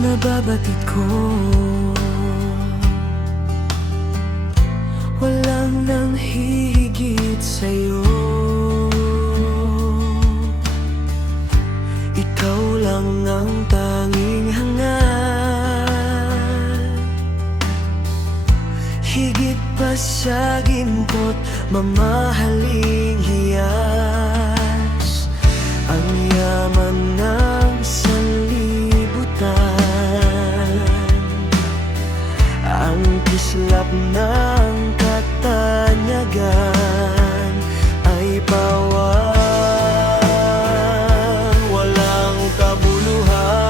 nababatid ko. Walang nang hihigit sa'yo. Ikaw lang ang tanging hangat, higit pa sa ginto't mamahaling hiyas. Ang yaman ng sanlibutan, ang kislap ng katanyagan ay pawang walang kabuluhan.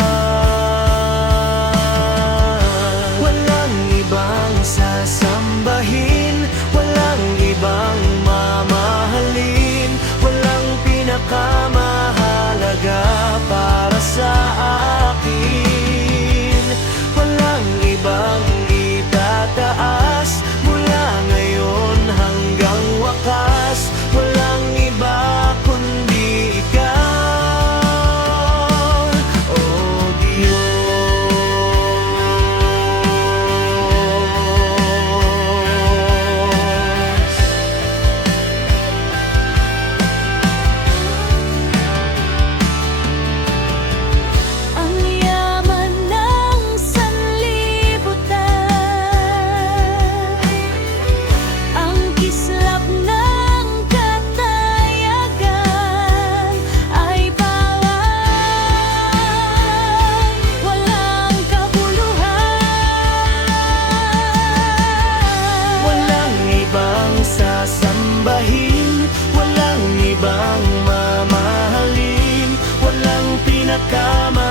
Walang ibang sasambahin, walang ibang mamahalin, walang pinakamahalaga para sa akin. Walang ibang itataas mula ngayon hanggang wakas. Walang iba kundi ikaw, oh Diyos. Ang yaman ng sanlibutan, ang kislap ng katayagan ay pawang walang kabuluhan. Walang ibang sasambahin, walang ibang mamahalin, walang pinakama